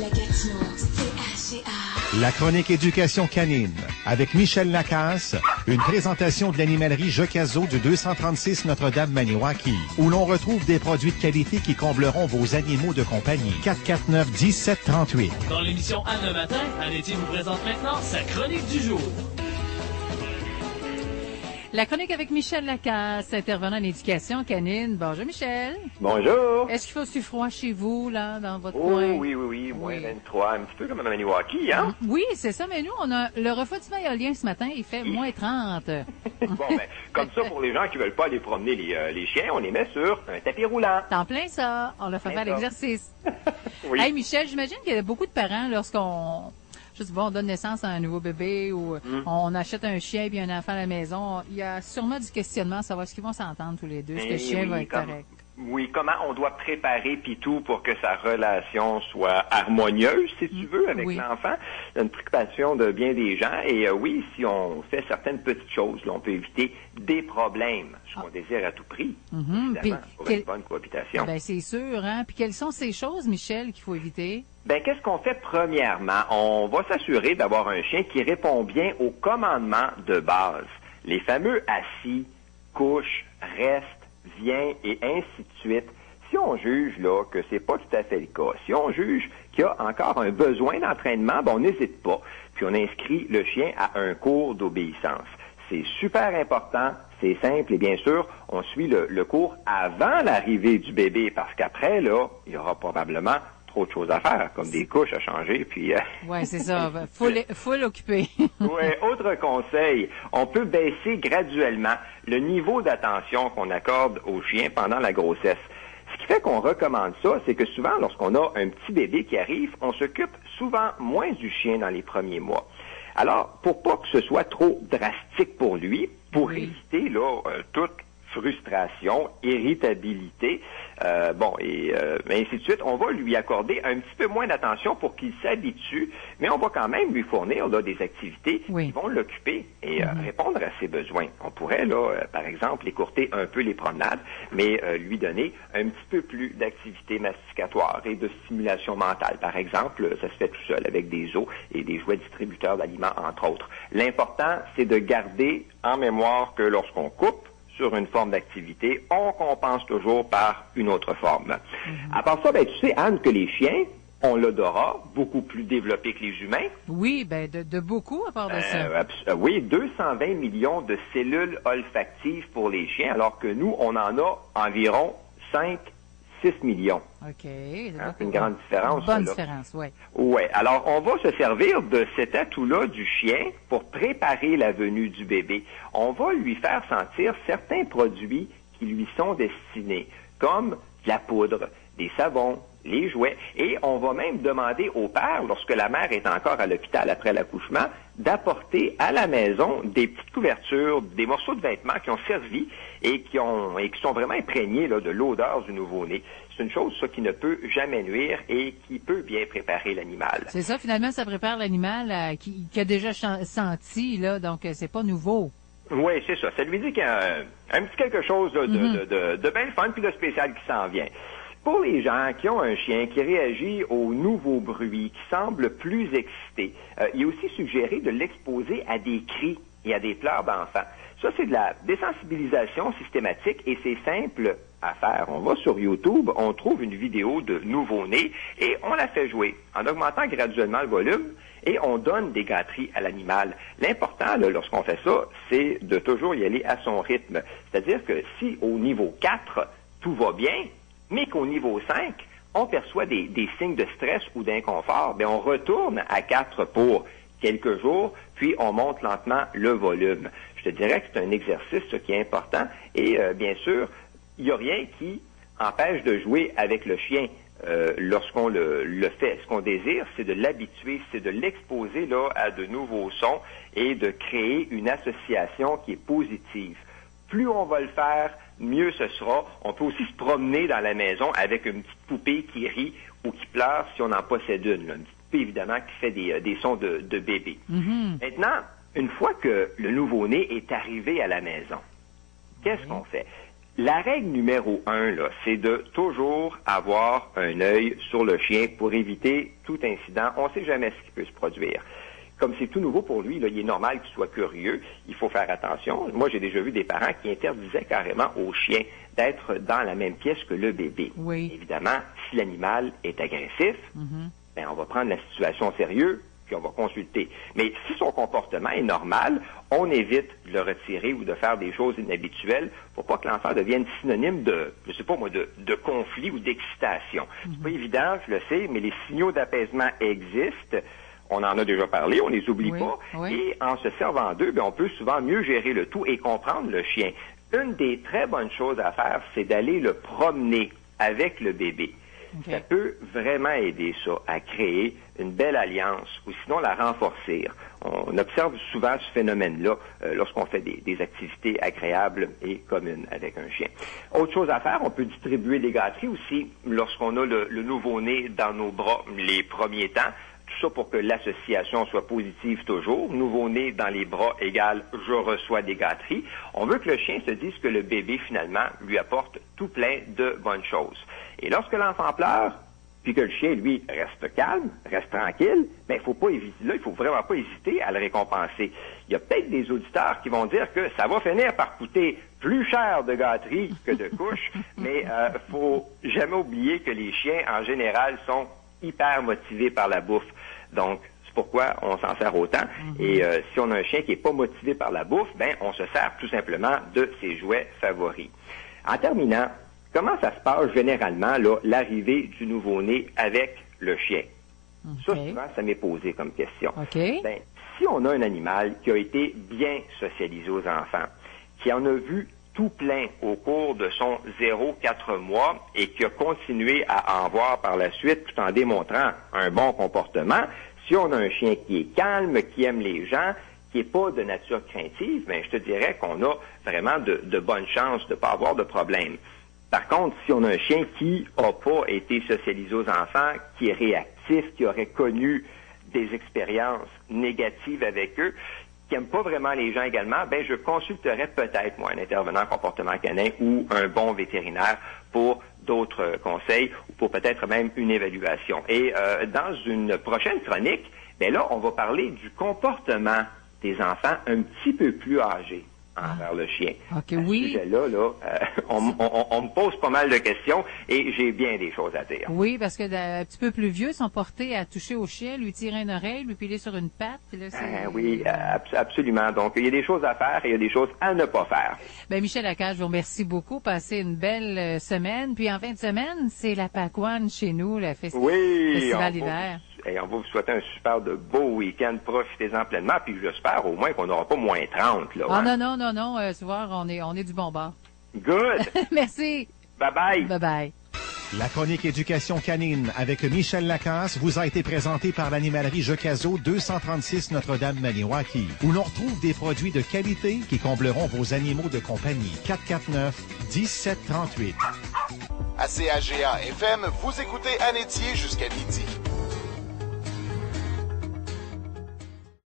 La Gatineau, CHGA. La chronique éducation canine avec Michel Lacasse, une présentation de l'animalerie Jocazo du 236 Notre-Dame-Maniwaki, où l'on retrouve des produits de qualité qui combleront vos animaux de compagnie. 449-1738. Dans l'émission Anne le matin, Anne-Étienne vous présente maintenant sa chronique du jour. La chronique avec Michel Lacasse, intervenant en éducation canine. Bonjour Michel. Bonjour. Est-ce qu'il faut aussi froid chez vous, là, dans votre Oh, coin? oui, moins 23, un petit peu comme à Maniwaki, hein? Oui, c'est ça, mais nous, on a le refroidissement éolien ce matin, il fait moins 30. Bon, ben, comme ça, pour les gens qui veulent pas aller promener les chiens, on les met sur un tapis roulant. T'en plein ça, on leur fait faire l'exercice. Oui. Hey Michel, j'imagine qu'il y a beaucoup de parents, lorsqu'on... Je sais pas, on donne naissance à un nouveau bébé ou on achète un chien et un enfant à la maison. Il y a sûrement du questionnement à savoir ce qu'ils vont s'entendre tous les deux. Est-ce que le chien va être correct? Oui, comment on doit préparer Pitou pour que sa relation soit harmonieuse, si tu veux, avec l'enfant. C'est une préoccupation de bien des gens. Et oui, si on fait certaines petites choses, là, on peut éviter des problèmes, ce qu'on désire à tout prix, évidemment, pour une bonne cohabitation. Ben, c'est sûr, hein? Puis quelles sont ces choses, Michel, qu'il faut éviter? Ben, qu'est-ce qu'on fait premièrement? On va s'assurer d'avoir un chien qui répond bien aux commandements de base. Les fameux assis, couche, reste, vient et ainsi de suite. Si on juge là que c'est pas tout à fait le cas, si on juge qu'il y a encore un besoin d'entraînement, ben on n'hésite pas. Puis on inscrit le chien à un cours d'obéissance. C'est super important, c'est simple et bien sûr, on suit le cours avant l'arrivée du bébé parce qu'après là, il y aura probablement trop de choses à faire, comme des couches à changer, puis... Oui, c'est ça. Faut l'occuper. Oui, autre conseil, on peut baisser graduellement le niveau d'attention qu'on accorde aux chiens pendant la grossesse. Ce qui fait qu'on recommande ça, c'est que souvent, lorsqu'on a un petit bébé qui arrive, on s'occupe souvent moins du chien dans les premiers mois. Alors, pour pas que ce soit trop drastique pour lui, pour éviter là toute frustration, irritabilité, et ainsi de suite, on va lui accorder un petit peu moins d'attention pour qu'il s'habitue, mais on va quand même lui fournir là, des activités qui vont l'occuper et répondre à ses besoins. On pourrait, là, par exemple, écourter un peu les promenades, mais lui donner un petit peu plus d'activités masticatoires et de stimulation mentale. Par exemple, ça se fait tout seul avec des os et des jouets distributeurs d'aliments, entre autres. L'important, c'est de garder en mémoire que lorsqu'on coupe sur une forme d'activité, on compense toujours par une autre forme. À part ça, ben, tu sais, Anne, que les chiens ont l'odorat beaucoup plus développé que les humains. Oui, ben de beaucoup à part de ça. Oui, 220 millions de cellules olfactives pour les chiens, alors que nous, on en a environ 6 millions. OK. Hein, c'est une grande différence. Bonne différence, oui. Oui. Alors, on va se servir de cet atout-là du chien pour préparer la venue du bébé. On va lui faire sentir certains produits qui lui sont destinés, comme de la poudre, des savons, les jouets. Et on va même demander au père, lorsque la mère est encore à l'hôpital après l'accouchement, d'apporter à la maison des petites couvertures, des morceaux de vêtements qui ont servi et qui sont vraiment imprégnés là, de l'odeur du nouveau-né. C'est une chose, ça, qui ne peut jamais nuire et qui peut bien préparer l'animal. C'est ça, finalement, ça prépare l'animal qui a déjà senti, là, donc c'est pas nouveau. Oui, c'est ça. Ça lui dit qu'il y a un petit quelque chose là, de bien fun puis de spécial qui s'en vient. Pour les gens qui ont un chien qui réagit aux nouveaux bruits, qui semble plus excité, il est aussi suggéré de l'exposer à des cris et à des pleurs d'enfants. Ça, c'est de la désensibilisation systématique et c'est simple à faire. On va sur YouTube, on trouve une vidéo de nouveau-né et on la fait jouer en augmentant graduellement le volume et on donne des gâteries à l'animal. L'important, là, lorsqu'on fait ça, c'est de toujours y aller à son rythme. C'est-à-dire que si au niveau 4, tout va bien, mais qu'au niveau 5, on perçoit des signes de stress ou d'inconfort, bien, on retourne à 4 pour quelques jours, puis on monte lentement le volume. Je te dirais que c'est un exercice qui est important et bien sûr, il n'y a rien qui empêche de jouer avec le chien lorsqu'on le fait. Ce qu'on désire, c'est de l'habituer, c'est de l'exposer là à de nouveaux sons et de créer une association qui est positive. Plus on va le faire, mieux ce sera. On peut aussi se promener dans la maison avec une petite poupée qui rit ou qui pleure si on en possède une. Là. Une petite poupée, évidemment, qui fait des sons de bébé. Maintenant, une fois que le nouveau-né est arrivé à la maison, qu'est-ce qu'on fait? La règle numéro 1, là, c'est de toujours avoir un œil sur le chien pour éviter tout incident. On ne sait jamais ce qui peut se produire. Comme c'est tout nouveau pour lui, là, il est normal qu'il soit curieux. Il faut faire attention. Moi, j'ai déjà vu des parents qui interdisaient carrément au chien d'être dans la même pièce que le bébé. Oui. Évidemment, si l'animal est agressif, ben, on va prendre la situation au sérieux, puis on va consulter. Mais si son comportement est normal, on évite de le retirer ou de faire des choses inhabituelles. Faut pas que l'enfant devienne synonyme de, je sais pas moi, de conflit ou d'excitation. C'est pas évident, je le sais, mais les signaux d'apaisement existent. On en a déjà parlé, on les oublie pas. Oui. Et en se servant d'eux, ben, on peut souvent mieux gérer le tout et comprendre le chien. Une des très bonnes choses à faire, c'est d'aller le promener avec le bébé. Okay. Ça peut vraiment aider ça à créer une belle alliance ou sinon la renforcer. On observe souvent ce phénomène-là lorsqu'on fait des activités agréables et communes avec un chien. Autre chose à faire, on peut distribuer des gâteries aussi lorsqu'on a le nouveau-né dans nos bras les premiers temps. Tout ça pour que l'association soit positive toujours. Nouveau-né dans les bras égale je reçois des gâteries. On veut que le chien se dise que le bébé, finalement, lui apporte tout plein de bonnes choses. Et lorsque l'enfant pleure, puis que le chien, lui, reste calme, reste tranquille, ben, il faut vraiment pas hésiter à le récompenser. Il y a peut-être des auditeurs qui vont dire que ça va finir par coûter plus cher de gâteries que de couches, mais faut jamais oublier que les chiens, en général, sont hyper motivés par la bouffe. Donc, c'est pourquoi on s'en sert autant. Et si on a un chien qui n'est pas motivé par la bouffe, ben, on se sert tout simplement de ses jouets favoris. En terminant, comment ça se passe généralement, là, l'arrivée du nouveau-né avec le chien? Ça, souvent, ça m'est posé comme question. Ben, si on a un animal qui a été bien socialisé aux enfants, qui en a vu tout plein au cours de son 0-4 mois et qui a continué à en voir par la suite tout en démontrant un bon comportement, si on a un chien qui est calme, qui aime les gens, qui n'est pas de nature craintive, ben, je te dirais qu'on a vraiment de bonnes chances de ne pas avoir de problème. Par contre, si on a un chien qui n'a pas été socialisé aux enfants, qui est réactif, qui aurait connu des expériences négatives avec eux, qui n'aime pas vraiment les gens également, ben je consulterais peut-être, moi, un intervenant en comportement canin ou un bon vétérinaire pour d'autres conseils ou pour peut-être même une évaluation. Et dans une prochaine chronique, ben là, on va parler du comportement des enfants un petit peu plus âgés envers le chien. OK, à oui. ce sujet-là, on me pose pas mal de questions et j'ai bien des choses à dire. Oui, parce que un petit peu plus vieux sont portés à toucher au chien, lui tirer une oreille, lui piler sur une patte. Puis là, oui, absolument. Donc, il y a des choses à faire et il y a des choses à ne pas faire. Ben, Michel Lacasse, je vous remercie beaucoup. Passez une belle semaine. Puis en fin de semaine, c'est la Pâquane chez nous, le festival d'hiver. Et on va vous souhaiter un super de beau week-end. Profitez-en pleinement. Puis j'espère au moins qu'on n'aura pas moins 30. Là, hein? Non. Tu vois, on est du bon bord. Good. Merci. Bye-bye. Bye-bye. La chronique éducation canine avec Michel Lacasse vous a été présentée par l'animalerie Jocazo 236 Notre-Dame-Maniwaki, où l'on retrouve des produits de qualité qui combleront vos animaux de compagnie. 449-1738. À CAGA FM, vous écoutez Anétier jusqu'à midi.